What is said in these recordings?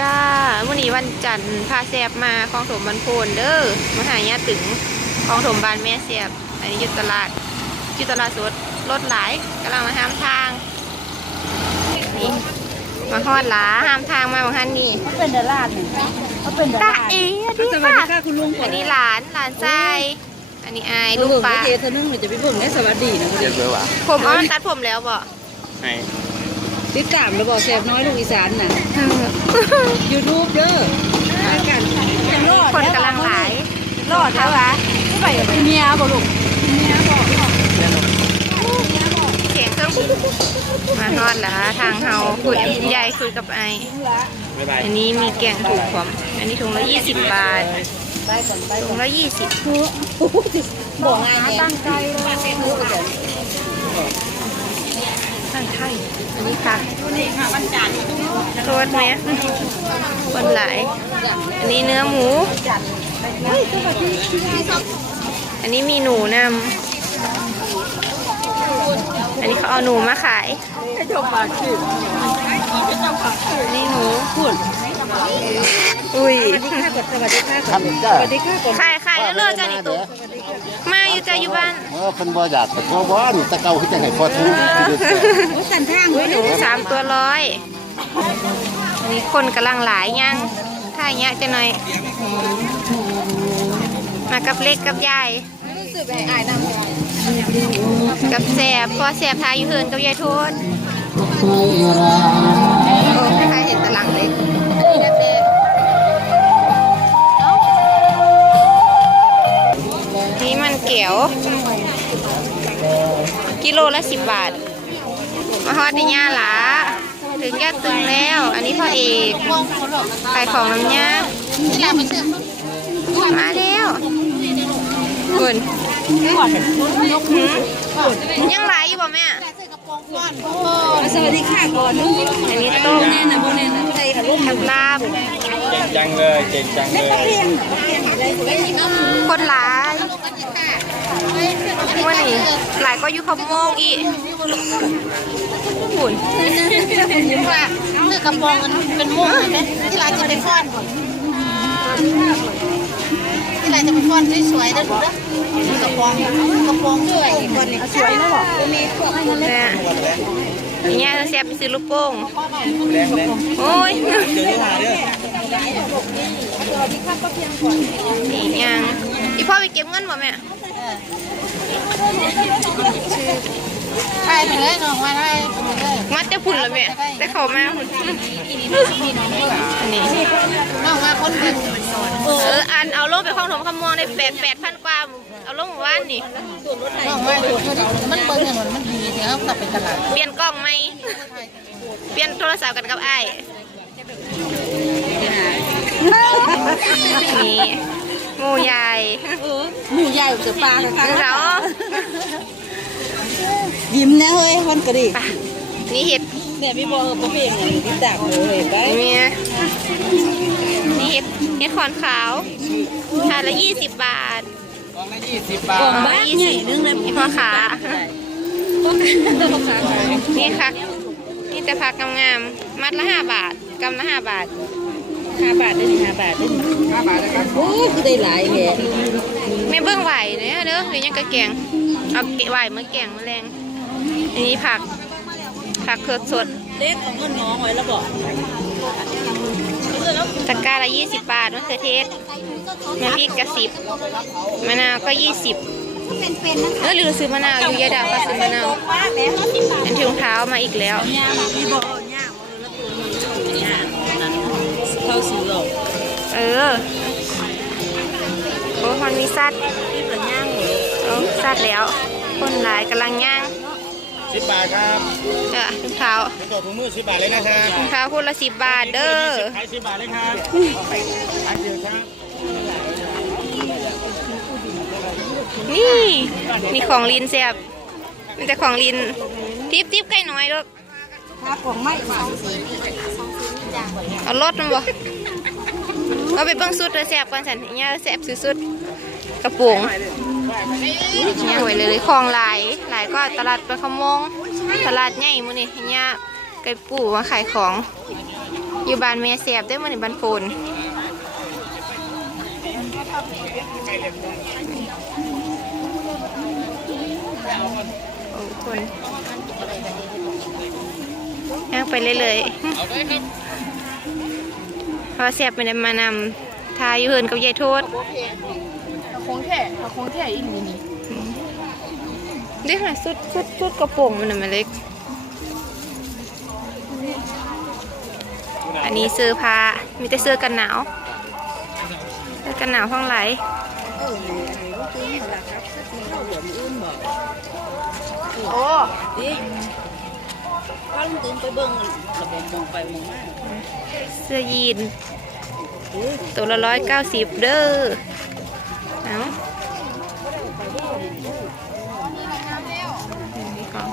จ้าวันนี้วันจันทร์พาแซบมาคลองถมบันโพนเด้อมาหาญาตึงคลองถมบานแม่แซบอันนี้อยู่ตลาดอยู่ตลาดสดรถหลายกำลังมาห้ามทางนี่มาฮอดหลาห้ามทางมาบางท่านนี่เขาเป็นดาราเนี่ยเขาเป็นดาตาราเอ๋สสวัวัสสดีดีค่ะค่ะคุณลุงอันนี้หลานหลานชายอันนี้อายลูลูกกปลาป้าเทสนึงจะไปเบิ่งได้สวัสดีนะคุณเรียนเบอร์วะผมเอามันตัดผมแล้วบ่ให้ ติดตามแล้วบอกแสบน้อยลูกอีสานน่ะยูทูบเด้อกันรอดคนกำลังหลายรอดแล้ววะไม่ไปกับเมียบ่ลูกเมียบ่เสียงเครื่องมาฮอดแล้วทางเฮาคุยใหญ่คุยกับไอบ๊ายบายอันนี้มีแกงถูกผมอันนี้ถุงละยี่สิบบาทไปกันไปถุงละยี่สิบบอกงานตั้งใจเลยใช่ใช่อันนี้ค่ะโทษไหมคนหลาย อันนี้เนื้อหมู อันนี้มีหนูนำ อันนี้เขาเอาหนูมาขายให้จบปากชื่ออันนี้หนูพูดอุ้ยสวัสดีค่ะก่อนสวัสดีค่ะก่อนสวัสดีค่ะก่อนขายขายแล้วเลิกจ้ะนี่ตุ๊ก มาอยู่จ้ะอยู่บ้าน เออเพิ่นบ่อยากแต่เพราะว่านี่ตะเกาคือจังไห้พอทุนที่เด้อโอ้สันทางเว้ยหนูสามตัวร้อยอันนี้คนกำลังหลายยังถ้าอย่างเงี้ยจะหน่อย มากับเล็กกับยายรู้สึกไอ้ไอ้นำกับแสบพอแสบทายอยู่เฮินกับยายโทษโนี่มันเกี่ยว กิโลละสิบบาท มาฮอดในย่าหลาถึงแก่ตึงแล้ว อันนี้พ่อเอกขายของน้ำยามาแล้วคุณหืมยังหลายอยู่ป่ะแม่สวัสดีค่ะก่อนอันนี้ต้มแน่นะโบแน่นะใช่ค่ะลูกกับลาบเก่งจังเลย เก่งจังเลย คนหลาย มื่อนี้หลายก็อยู่ขโมงอีกหุ่นว่าคือกระโปรงมันเป็นมุ้งเห็นไหมที่เราจะไปฟ้อนก่อนที่เราจะไปฟ้อนสวยๆนะดูนะกระโปรงกระโปรงด้วยคนนี้สวยนะบอกมีพวกเนี่ยนี่ย่าจะเสียไปซื้อลูกโป่งแรงแรงโอ้ยเดี๋ยวมาเด้อนี่ยังอีพ่อไปเก็บเงินบ่แม่ ใช่ไปเลยน้องมาได้เลยมาแต่พุ่นแล้วแม่แต่เขามาหุ่นอันนี้น้องมาคนหนึ่งเอออันเอาลงไปข้องถมขโมงได้แปดแปดพันกว่าเอาลงหมู่บ้านนี่น้องมามันเบิ้งอย่างมันดีเดี๋ยวกลับไปตลาดเปลี่ยนกล้องไหมเปลี่ยนโทรศัพท์กันกับไอ้นี่ หมูใหญ่หมูใหญ่เสือปลาค่ะเรายิ้มนะเฮ้ยคนกระดิปะนี่เห็ดเนี่ยพี่บอกเออประเภทเนี่ยพี่ตักเลยไปเมียนี่เห็ดเห็ดขอนขาวถาดละยี่สิบบาทกองละ20บาทกล่องบ้านใหญ่นึงเลยนี่พ่อขาตัวขานี่ค่ะนี่แต่ผักงามๆมัดละห้าบาทกำละห้าบาท ห้าบาทได้หนึ่งห้าบาทได้หนึ่งห้าบาทนะครับโอ้คือได้หลายแหะไม่เบิ่งไหวเนี่ยเด้อหรือยังกะแกงเอาเกะไหวเมื่อแกงแมลงอันนี้ผักผักเผือกสดเล็กของคนน้องไว้แล้วบอกตะกร้าละยี่สิบบาทมะเขือเทศน้ำพริกกระสิบมะนาวก็ยี่สิบเออลืมซื้อมะนาวอยู่ยายดาวก็ซื้อมะนาวอันถุงเท้ามาอีกแล้วย่าพี่บอกย่าแล้ว ซื้อหรอกเออโอ้มันมีสัตว์พี่เป็นย่างเลยเอาสัตว์แล้ว คนหลายกำลังย่าง10บาทครับเออถุงเท้ากระจกถุงมือ10บาทเลยนะครับถุงเท้าคนละสิบบาทเด้อขาย10บาทเลยครับอันเดียวครับนี่มีของลินเสียบมีแต่ของลินทิปทิปใกล้น้อยลูกถ้าของไม่มา เอารถมันบ่เอาไปเบิ่งสุดเลยแสบก่อนสันเนี่ยแสบสุดๆกระปุงเนี่ยไว้เลยเลยของหลายหลายก็ตลาดปลาขมงตลาดใหญ่มื้อนี้เนี่ยไก่ปู่มาขายของ อยู่บ้านแม่แสบได้อมันในบ้านโพนโอ้คนย่างไปเรื่อยๆ พราะแสบเป็นมานำทายอยู่เฮินกับยายโทษคงแท้คงแท้อีกนี่นี่เด้ค่ะสุดสุดสุดกระโปรงมันน่ะมันเล็ก อันนี้เสื้อผ้ามีแต่เสื้อกันหนาวเสื้อกันหนาวข้างไหลเอออันนี้ลูกตื้นเหรอครับมีข้าวเหลืองอื่นบ่โอ้ดิถ้า ลุงตื้นไปเบิ่งระบบมองไปมองมาเสื้อยีนตัวละร้อยเก้าสิบเด้อเอานี่ของ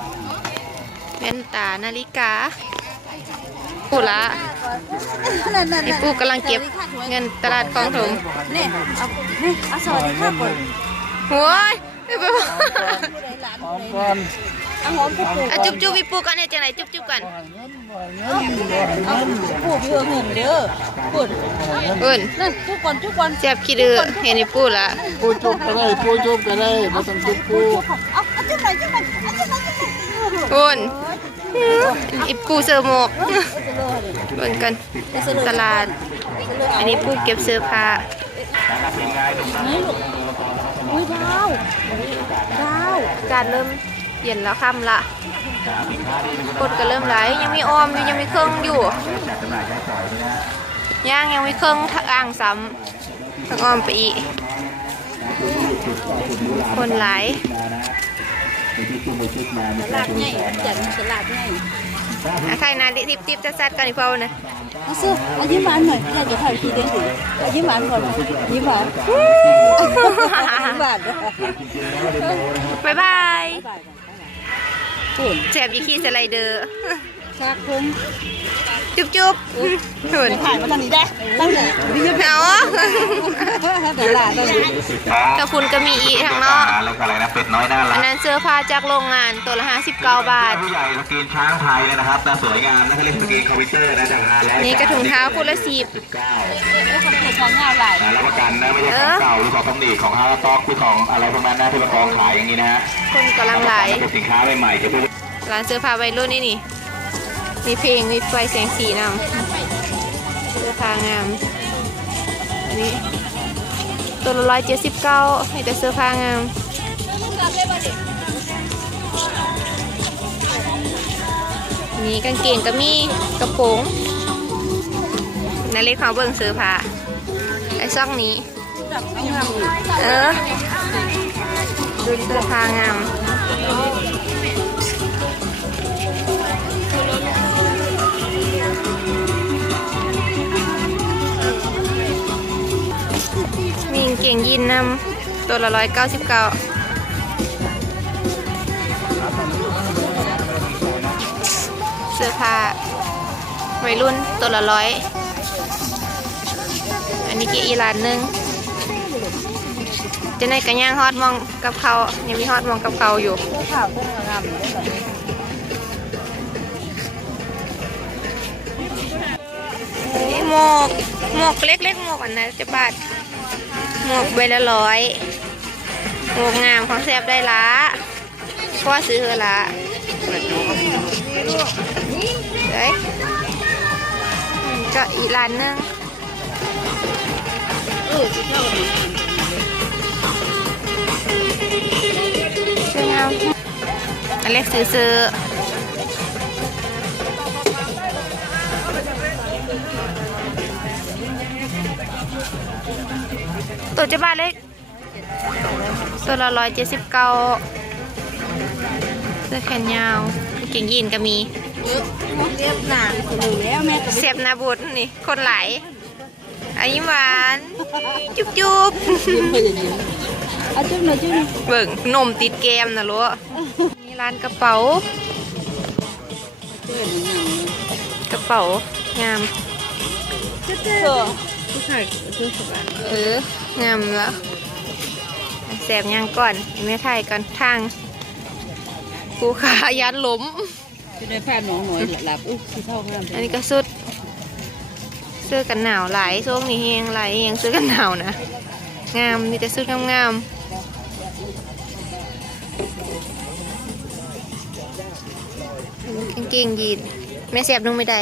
แว่นตานาฬิกาปูละไอ้ปูกำลังเก็บเงินตลาดกองถมนี่เอานี่เอาสวัสดีค่ะก่อนโว้ยไปบอก ผู้ใดหลานผู้ใดเอาหอมผู้ปลูกอะจุ๊บจุ๊บพี่ปูกันเนี่ยจังไหนจุ๊บจุ๊บกันเอาปลูกเยอะเงินเด้อปุ่นเอิ้นนั่นทุกคนทุกคนเจ็บขี้ดื้อเห็นไอ้ปูละปูจุบก็ได้ปูจุบก็ได้บ่ต้องจุบปูเอาเอาจุ๊บหน่อยจุ๊บหน่อยเอาจุ๊บหน่อยจุ๊บหน่อยปูนไอ้ปูเสื้อหมวกเบิ่งกันตลาด อันนี้ปูเก็บเสื้อผ้าอุ้ยดาวดาวการเริ่ม เย็นแล้วค่ำละคนก็เริ่มไหลายยังมีออมอยู่ยังมีเครื่องอยู่ย่างยังมีเครื่องทักอ่างซ้ำทักออมไปอีกคนหลายตลาดใหญ่จัดตลาดใหญ่อะใครนาดิทิปทิปจะซัดกันอีกเปล่านะเอาซื้อเอายิ้มหวานหน่อยอยากจะถ่ายทีเดียวเอายิ้มหวานก่อนยิ้มหวานยิ้มหวานบ๊ายบายปุ่น แจบยี่ขี้สไลเดอร์ ชาคุ้มจุ๊บจุ๊บหุ่นถ่ายมาทางนี้ได้ตั้งแต่วิญญาณเอาตลาดตรงนี้กระพุนก็มีอีกทางเนาะแล้วก็อะไรนะเป็ดน้อยน่ารัอักนนั้นเสื้อผ้าจากโรงงานตัวละ59บาทผู้ใหญ่สกรีนช้างไทยเลยนะครับน่าสวยงามนะเขาเรียกสกรีนคอมพิวเตอร์นะจากฮาร์แล้วนี่กระถุงเท้าคู่ละสิบเก้าเด็กของงานหลายนะรับประกันนะไม่ใช่ของเก่าหรือของตำหนิของฮาร์ต็อกหรือของอะไรพวกนั้นนะที่มากองขายอย่างนี้นะฮะคนกำลังไหลายเป็นสินค้าใหม่ๆจะพูดร้านเสื้อผ้าวัยรุ่นนี่นี่ มีเพลง มีไฟแสงสีนำเสื้อผ้างาม อันนี้ ตัวละร้อยเจ็ดสิบเก้ามีแต่เสื้อผ้างามนี่กางเกงก็มีกระโปรงนาเล็กของเบิ่งเสื้อผ้าไอ้ซ่องนี้ เออดูเสื้อผ้างาม งยีนนำตัวละร้อยเก้าสิบเก้าเสื้อผ้าวัยรุ่นตัวละร้อย อันนี้เกอีร้านหนึงจะในกระย่างฮอดมองกับเขายังมีฮอดมองกับเขาอยู่ หมวกหมวกเล็กๆหมวกอันนั้นจะบาทหมวกใบละร้อยหมวกงามของแซบได้ละเพราะว่าซื้อเธอละเฮ้ยก็อีกร้านนึงเออจะเข้าดีสวยงามอันเล็กซื้อ ตัวจะบาทเล็ก ตัวละร้อยเจ็ดสิบเก้าเสื้อแขนยาวกางเกงยีนก็มีเรียบหนาเลยแล้วแม่ก็เสียบหนาบุตรนี่ คนไหลายอันนี้หวาน จุ๊บจุ๊บไม่ได้ยินเอาจุ๊บหน่อยจุ๊บหน่อยเบิ่งนมติดแก้มนะลูกนี่ร้านกระเป๋าเจ้าหนึ่งกระเป๋างามเธอผู้ชายผู้ชายเออ งามแล้วแสบยังก่อนแม่ถ่ายก่อนทางกูขายันหล้มจะได้ผ้าหนองหน่อยหลับอุ้ยที่เท่ากันอันนี้ก็สุดสื้อกันหนาวหลายช่วงนี้เฮงหลายยังเสื้อกันหนาวนะ งามมีแต่ชุดงามๆกางเกงยีนแม่เสียบนุ่งไม่ได้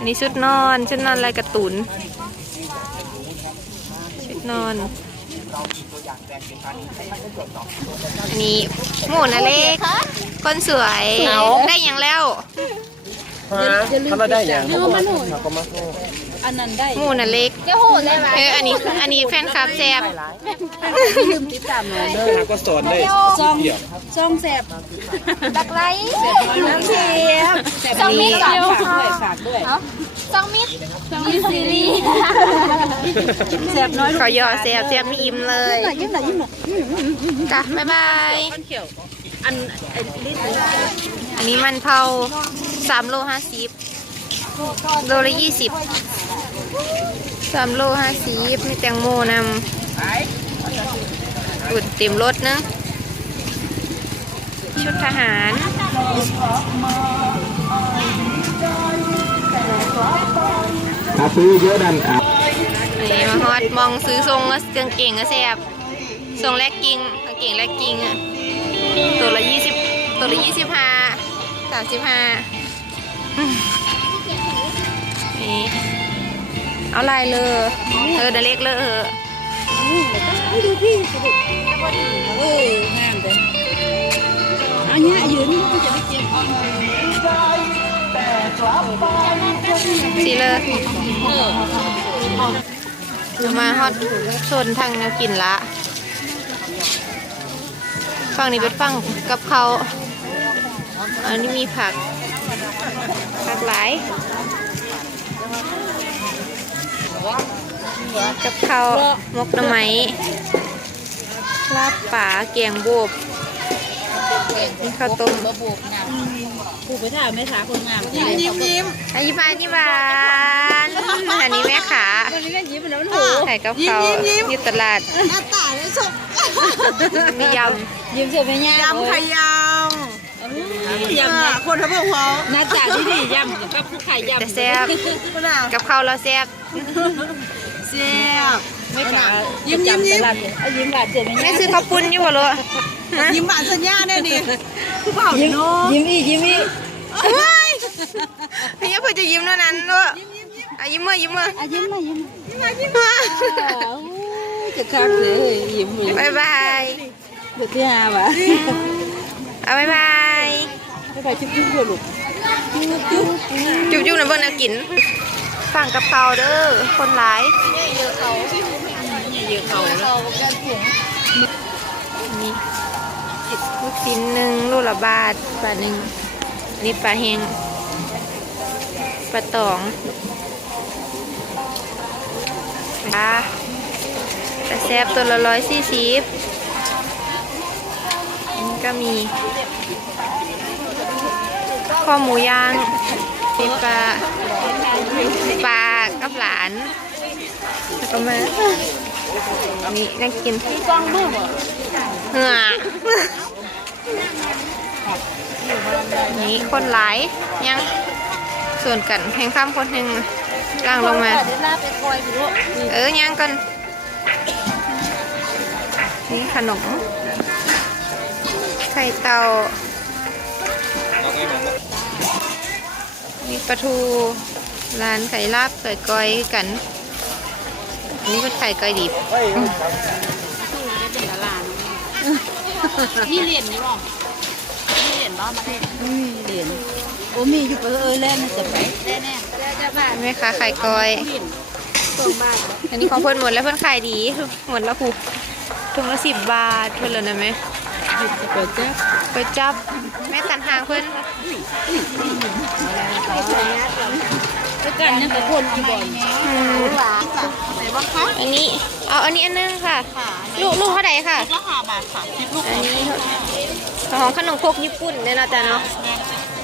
อื้ออันนี้ชุดนอนชุดนอนลายการ์ตูนชุดนอนอันนี้หมูนะเล็กคนสวยได้อย่างแล้วถ้าเราได้อย่างอันนั้นได้หมูนะเล็กเอออันนี้อันนี้แฟนคลับแซบลืมติดตามหน่อยเด้อก็สอนได้ซองซองแสบตักไรน้ำเสียบ แสบนี้ฝากด้วยฝากด้วยสองมิตรมีซีรีส์แสบน้อยขอย่อแซบแซบไม่อิ่มเลยยิ้มหน่อยยิ้มหน่อยจ้ะบ๊ายบายอันไอ้ลิ้นอันนี้มันเผาสามโลห้าสิบโลละยี่สิบสามโลห้าสิบมีแตงโมนำอุดเต็มรถเนอะชุดทหาร ถ้าซื้อเยอะนั่นอะนี่มาฮอดมองซื้อทรงก็กางเก่งก็แซ่บทรงแรกกิ้งกางเก่งแรกกิ้งอะตัวละยี่สิบตัวละยี่สิบห้าสามสิบห้านี่เอาลายเลยเออเดยวเล็กเลยเออดูพี่สนุกเอองามเลยอันนี้ยืนก็จะได้เก็บ สีเลยมาฮอดชนทางแนวกินละฝั่งนี้เป็นฝั่งกับเขาวอันนี้มีผัก ผักหลายกับข้าวมกน้ำไม้ลาบป่าแกงโบบนี่ข้าวต้ม ระบบงามผู้ไปถ่ายไม่ถ่ายคนงามยิ้มยิ้มยิ้มอันนี้ปลานี่หวานอันนี้แม่ขาวันนี้ยิ้มแล้วหนูไข่กับเขาวอยู่ตลาดหน้าตาเลยสุกมียยิ้มเสียไปย่างยำไข่ยยำนะำคนทับหัวหน้าตาที่ดียำกับผู้ขายำยำแต่แซ่บคนน่ะกับข้าวเราแซ่บเสียบ ไม่ขายิ้มยิ้มยิ้มยิ้มหวานเสียไปแม่ย่างซื้อข้าวปุ้นอยู่บ่ลูกฮะยิ้มหวานสัญญาได้ดิคือเปล่ายิ้มเนาะยิ้มอีกยิ้มอีกพี่ยังเพื่อจะยิ้มเท่านั้นลูกอะยิ้มมือยิ้มมืออะยิ้มมายิ้มมาจะคักเลยยิ้มเลยบายบายเดือดที่ห้าวะเอาบายบายไปไปชุบชุบลูกจุ๊บจุ๊บนะเบิ่งแนวกินสั่งกับเขาวเด้อคนหลายเยอะเขา แล้วนี่ลูกชิ้นหนึ่งลูกละบาทบาหนึ่งนี่ปลาแห้งปลาตองปลาปลาแซบตัวละร้อยสี่สิบอันนี้ก็มีข้อหมูย่างมีปลาปลากับหลานแล้วก็มา นนี้น่ากินกล้องด้วยเหงื่อนี่คนหลายยังส่วนกันแห่งข้ามคนหนึ่งล่างลงมาเอยไปด้วยเอยังกันนี่ขนมไข่เตานี่ปลาทูร้านไข่ลาบไก่ก้อยกัน อันนี้เป็นไข่ก้อยดิบมีเหรียญอยู่หรอมีเหรียญบ้างมาเหรียญโอ้มีอยู่เออแล่นจะไปแน่แน่จะบ้านแม่ค้าไข่ก้อยตรงบ้านอันนี้ของเพื่อนหมดแล้วเพื่อนขายดีหมดแล้วผูกถุงละสิบบาทเพื่อนเลยนะแม่เปิดจ้าไปจับแม่ตันหางเพื่อนแล้วกันยังกับคนอยู่บ่อน อืมหวานจ้ะไหนบ้างคะอันนี้เอาอันนี้อันนึงค่ะลูกลูกเท่าไหร่ค่ะละห้าบาทค่ะคลิปลูกอันนี้ของขนมครกญี่ปุ่นเนี่ยเนาะจ้ะเนาะ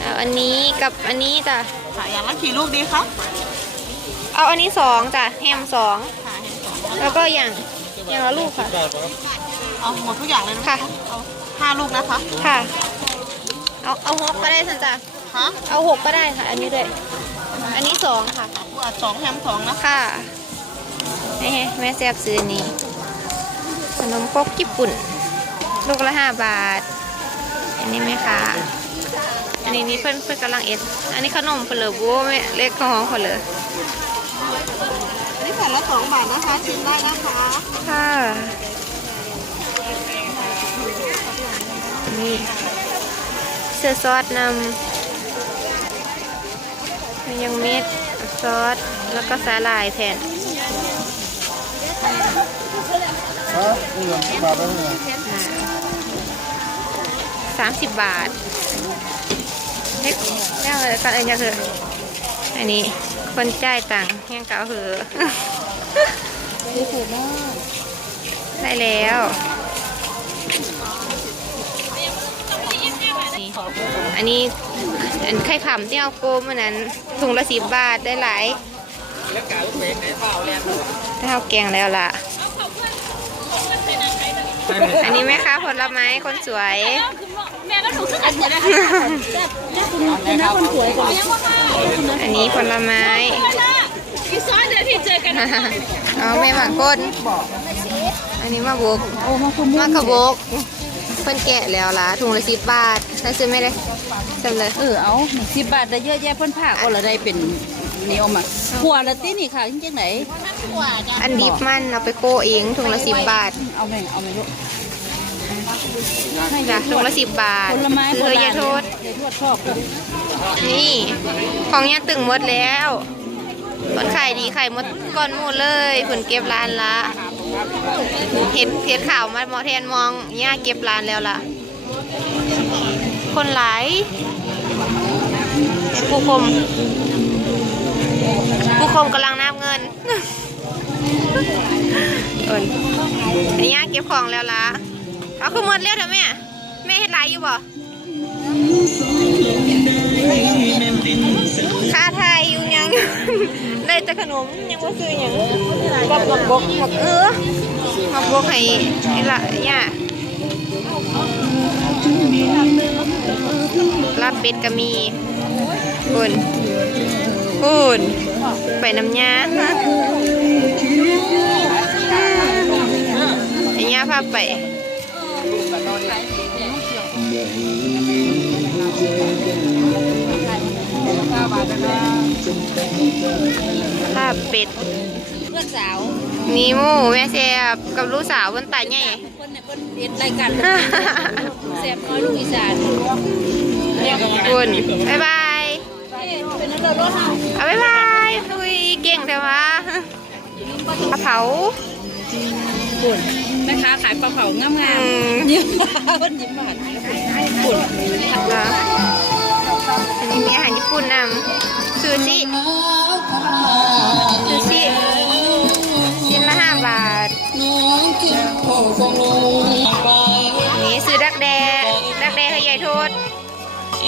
เอาอันนี้กับอันนี้จ้ะค่ะอย่างละกี่ลูกดีคะเอาอันนี้สองจ้ะแฮมสองค่ะเห็นสองแล้วก็อย่างอย่างละลูกค่ะ เอาหมดทุกอย่างเลยนะค่ะ เอาห้าลูกนะคะค่ะเอาเอาฮอกก็ได้สันจ้ะคคะเอาหกก็ได้ค่ะ อันนี้ด้วยอันนี้สองค่ะว่าสองแถมสองนะ ค่ะ นี่ไงแม่แซ่บซื้ออนนี้ขนมครกญี่ปุ่น ลูกละห้าบาท อันนี้ไหมคะอันนี้นี่เพื่อนเพื่อนกำลังเอ็ด อันนี้ขนมเปลือกบัวแม่เล็กของเขาเลยอันนี้แผ่นละสองบาทนะคะ ชิมได้นะคะ ค่ะนี่เสื้อซอสนำมายองเม็ดซอส แล้วก็สาหร่ายแผ่น ฮะนี่เงินบาทแล้วเนี่ย สามสิบบาทเล็กย่างเลยกันเอ็นยังคืออันนี้คนจ่ายตังค์แห้งเก่าเหอได้แล้วอันนี้อันไข่ขำที่เอาโกมันนั้นถุงละสิบบาทได้หลายถ้าเอาแกงแล้วล่ะ อันนี้แม่ค้าผลไม้คนสวยคุณน้าคนสวยก่อนอันนี้ผลไม้เอาแม่หมากก้นอันนี้มาบกโอ้มาคุมมากระบกเพิ่นแกะแล้วล่ะถุงละสิบบาทถ้าซื้อไม่ได้จำเลยเออเอาสิบบาทได้เยอะแยะเพิ่นผ้าก็ละได้เป็น นี่เอามาขวดละตินี่ค่ะจริงๆไหนอันดิบมันเอาไปโกเองถุงละสิบบาท เอาไหมเอาไหมลูกจ้ะถุงละสิบบาทผลไม้โบซื้อราณยาโทษยายทวดชอบนี่ ของยาตึงหมดแล้วคนขายดีขายหมดก่อนหมูเลยผลเก็บร้านละเห็ดเห็ดข่าวมาหมอแทนมองย่าเก็บร้านแล้วล่ะ คนหลายเป็นผู้คม ผู้คมกำลังนับเงินเอินอันนี้ย่าเก็บของแล้วล่ะเอาคือหมดแล้วเถอะแม่ แม่เฮ็ดหลายอยู่บ่ค่าไทยอยู่ยังได้แต่ขนมยังว่าซื้อหยังก็หมักบกหมักเออหมักบกให้นี่ละย่าลาบเป็ดก็มีคุณ คุณไปน้ำยาไอ้ย่าพาไปลาบเป็ดเพื่อนสาวมีหมูแม่แซบกับลูกสาวบนตาใหญ่เพิ่นเนี่ยเพิ่นเฮ็ดรายการแซ่บน้อยลูกอีสานคุณบ๊ายบาย เป็นนักเดินรถเฮาเอาบ๊ายบายลุยเก่งแต่ว่าปลาเผาปุ่นแม่ค้าขายปลาเผางามอืมๆยิ้มเพิ่นยิ้มหวานปุ่นแล้วอันนี้มีอาหารญี่ปุ่นนำซูชิซูชิชิ้นละห้าบาทอันนี้ซื้อดักแด้ดักแด้ให้ยายโทษ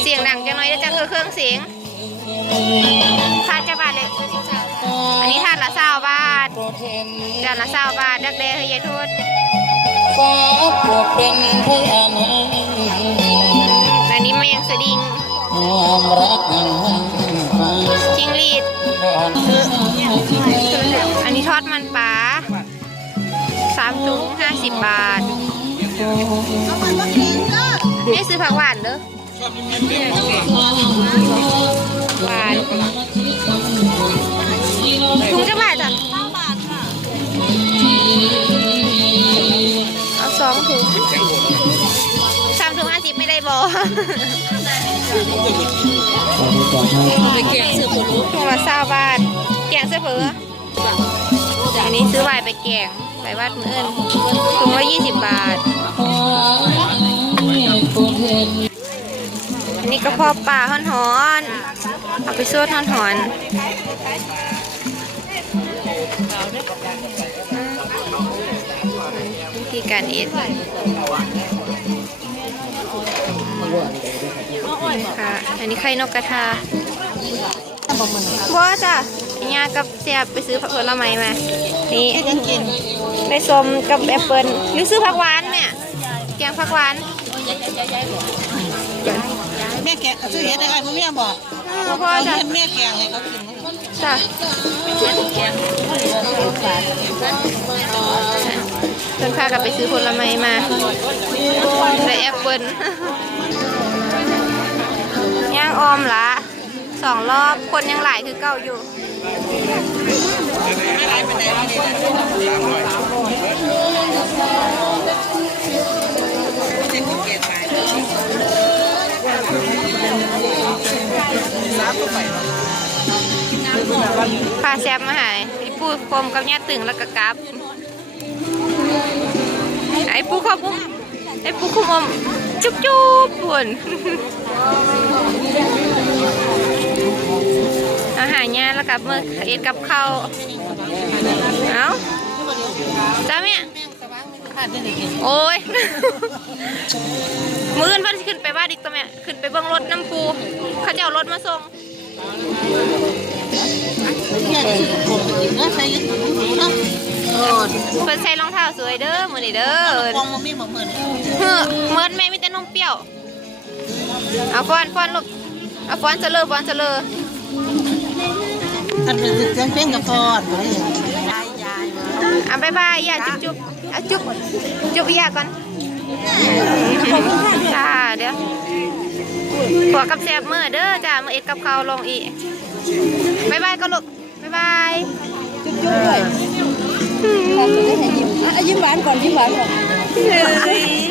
เสียงดังจังน้อยแล้วจะคือเครื่องเสียง ทานจะบาทเลยอันนี้ทานละเศร้าบาทจานละเศร้าบาทดักแด้ให้ยายโทษฟ้าปวดเป็นพยานอันนี้แมงสดิงความรักยังไม่จิงหรีดก่อนอันนี้ทอดมันปลาสามถุงห้าสิบบาทไม่ซื้อผักหวานเด้อ หวานถุงจะบาทจ้ะเอาสองถุงสามถุงห้าสิบไม่ได้บอไปแกงเสือผลลูกถุงละเศร้าบาทแกงเสื้อเผืออันนี้ซื้อไวน์ไปแกงไปวัดมื้อนถุงละยี่สิบบาท นนี้กระเพาะปลาห่อนเอาไปซดห่อนๆวิธีการเอ็ดค่ะอันนี้ไข่นกกระทาบัวจ้ะยากับเสียบไปซื้อผักผลไม้มา นี่ได้ส้มกับแอปเปิลหรือซื้อผักหวานเนี่ยแกงผักหวาน ม่แกะซื้อเห็ดอะไรพ่อแม่บอกเออพ่อเอาจ้ะเห็ดแม่แกงให้เขากินจ้ะเพิ่นพากันไปซื้อผลไม้มาได้แอปเปิ้ลย่างออมละสองรอบคนยังหลายคือเก่าอยู่ คมกับเนี่ยตึงแล้วก็กลับไอ้ปูขอบปุ้มไอ้ปูคุมอมจุ๊บจุ๊บปุ่นอาหารเนี่ยแล้วกับมือเอ็ดกับข้าวเอาจ้าแม่โอ้ยมืออื่นเพันขึ้นไปบ้านอีกตัวแม่ขึ้นไปเบิ้งรถน้ำปูเขาจะเอารถมาส่ง เนี่ยซื้อกระโปรงไปกินนะใส่เนาะเออเพิ่นใส่รองเท้าสวยเด้อมื้อนี้เด้อฟองมันมีหมกเหมือนเฮ้อเหมือนแม่มีแต่นมเปรี้ยว เอาฟอนฟอนลูก เอาฟอนเจะเลอฟอนเจะเลออันเป็นเสียงเพลงกับฟอดเลยยายยายอะบ๊ายบายอย่าจุ๊บจุ๊บเอาจุ๊บจุ๊บอย่าก่อนจ้าเดี๋ยวขอกับแซบมือเด้อจ้ามือเอ็ดกับเขาวลงอีก บ๊ายบายก็ลูกบ๊ายบายจุ๊บจุ๊บด้วยทำจะได้ให้ยิ้มอะยิ้มหวานก่อนยิ้มหวานก่อนเฮ้ย